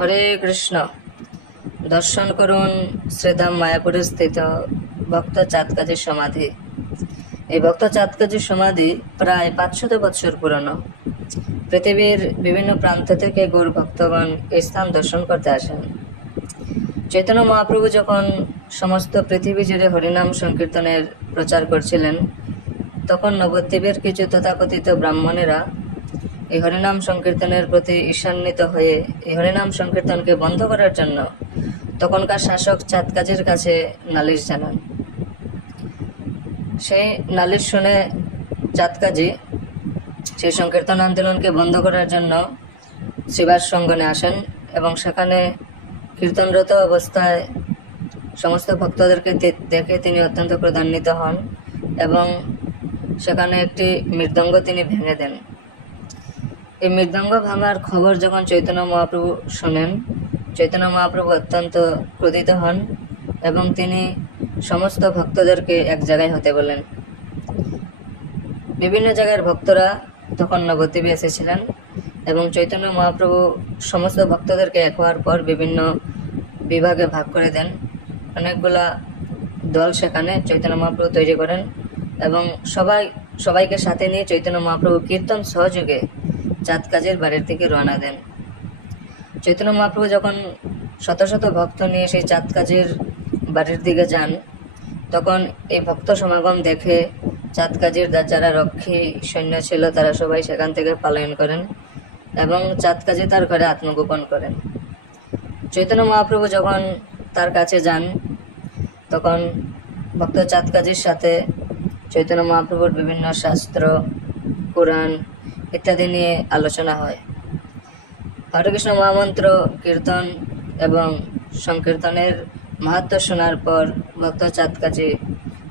হরে কৃষ্ণ। দর্শন করুন শ্রীধাম মায়াপুরে স্থিত ভক্ত চাঁদকাজির সমাধি। এই ভক্ত চাঁদকাজির সমাধি প্রায় 500 বছর পুরনো। পৃথিবীর বিভিন্ন প্রান্ত থেকে গৌর ভক্তগণ এই স্থান দর্শন করতে আসেন। চৈতন্য মহাপ্রভু যখন সমস্ত পৃথিবী জুড়ে হরিনাম সংকীর্তনের প্রচার করছিলেন, তখন নবদ্বীপের কিছু তথাকথিত ব্রাহ্মণেরা এই হরিনাম সংকীর্তনের প্রতি ঈর্ষান্বিত হয়ে এই হরিনাম সংকীর্তনকে বন্ধ করার জন্য তখনকার শাসক চাঁদকাজির কাছে নালিশ জানান। সেই নালিশ শুনে চাঁদকাজি সেই সংকীর্তন আন্দোলনকে বন্ধ করার জন্য শ্রীবাস সঙ্গনে আসেন এবং সেখানে কীর্তনরত অবস্থায় সমস্ত ভক্তদেরকে দেখে তিনি অত্যন্ত ক্রোধান্বিত হন এবং সেখানে একটি মৃদঙ্গ তিনি ভেঙে দেন। এই মৃদঙ্গ ভাঙার খবর যখন চৈতন্য মহাপ্রভু শোনেন, চৈতন্য মহাপ্রভু অত্যন্ত ক্রোধিত হন এবং তিনি সমস্ত ভক্তদেরকে এক জায়গায় হতে বলেন। বিভিন্ন জায়গার ভক্তরা তখন নবদ্বীপে এসেছিলেন এবং চৈতন্য মহাপ্রভু সমস্ত ভক্তদেরকে এক হওয়ার পর বিভিন্ন বিভাগে ভাগ করে দেন। অনেকগুলা দল সেখানে চৈতন্য মহাপ্রভু তৈরি করেন এবং সবাইকে সাথে নিয়ে চৈতন্য মহাপ্রভু কীর্তন সহযোগে চাঁদকাজির বাড়ির দিকে রওনা দেন। চৈতন্য মহাপ্রভু যখন শত শত ভক্ত নিয়ে সেই চাঁদকাজির বাড়ির দিকে যান, তখন এই ভক্ত সমাগম দেখে চাঁদকাজির যারা রক্ষী সৈন্য ছিল তারা সবাই সেখান থেকে পলায়ন করেন এবং চাঁদকাজি তার ঘরে আত্মগোপন করেন। চৈতন্য মহাপ্রভু যখন তার কাছে যান, তখন ভক্ত চাঁদকাজির সাথে চৈতন্য মহাপ্রভুর বিভিন্ন শাস্ত্র, পুরাণ ইত্যাদি নিয়ে আলোচনা হয়। হরে কৃষ্ণ মহামন্ত্র কীর্তন এবং সংকীর্তনের মাহাত্ম্য শোনার পর ভক্ত চাঁদকাজি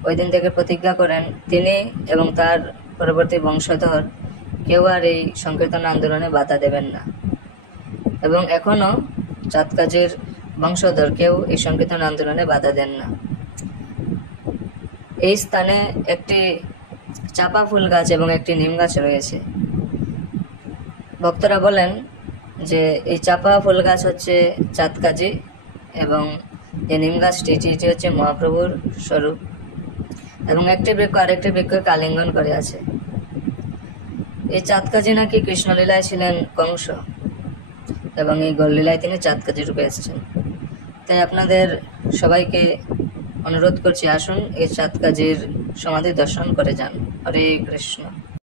ওই দিন থেকে প্রতিজ্ঞা করেন তিনি এবং তার পরবর্তী বংশধর কেউ আর এই সংকীর্তন আন্দোলনে বাধা দেবেন না। এবং এখনও চাঁদকাজির বংশধর কেউ এই সংকীর্তন আন্দোলনে বাধা দেন না। এই স্থানে একটি চাপা ফুল গাছ এবং একটি নিম গাছ রয়েছে। ভক্তরা বলেন যে এই চাপা ফুল গাছ হচ্ছে চাঁদকাজি এবং এই নিম গাছটি এটি হচ্ছে মহাপ্রভুর স্বরূপ এবং একটি বৃক্ষ আরেকটি বৃক্ষকে আলিঙ্গন করে আছে। এই চাঁদকাজি নাকি কৃষ্ণলীলায় ছিলেন কংস এবং এই গৌরলীলায় তিনি চাঁদকাজি রূপে এসেছেন। তাই আপনাদের সবাইকে অনুরোধ করছি, আসুন এই চাঁদকাজির সমাধি দর্শন করে যান। হরে কৃষ্ণ।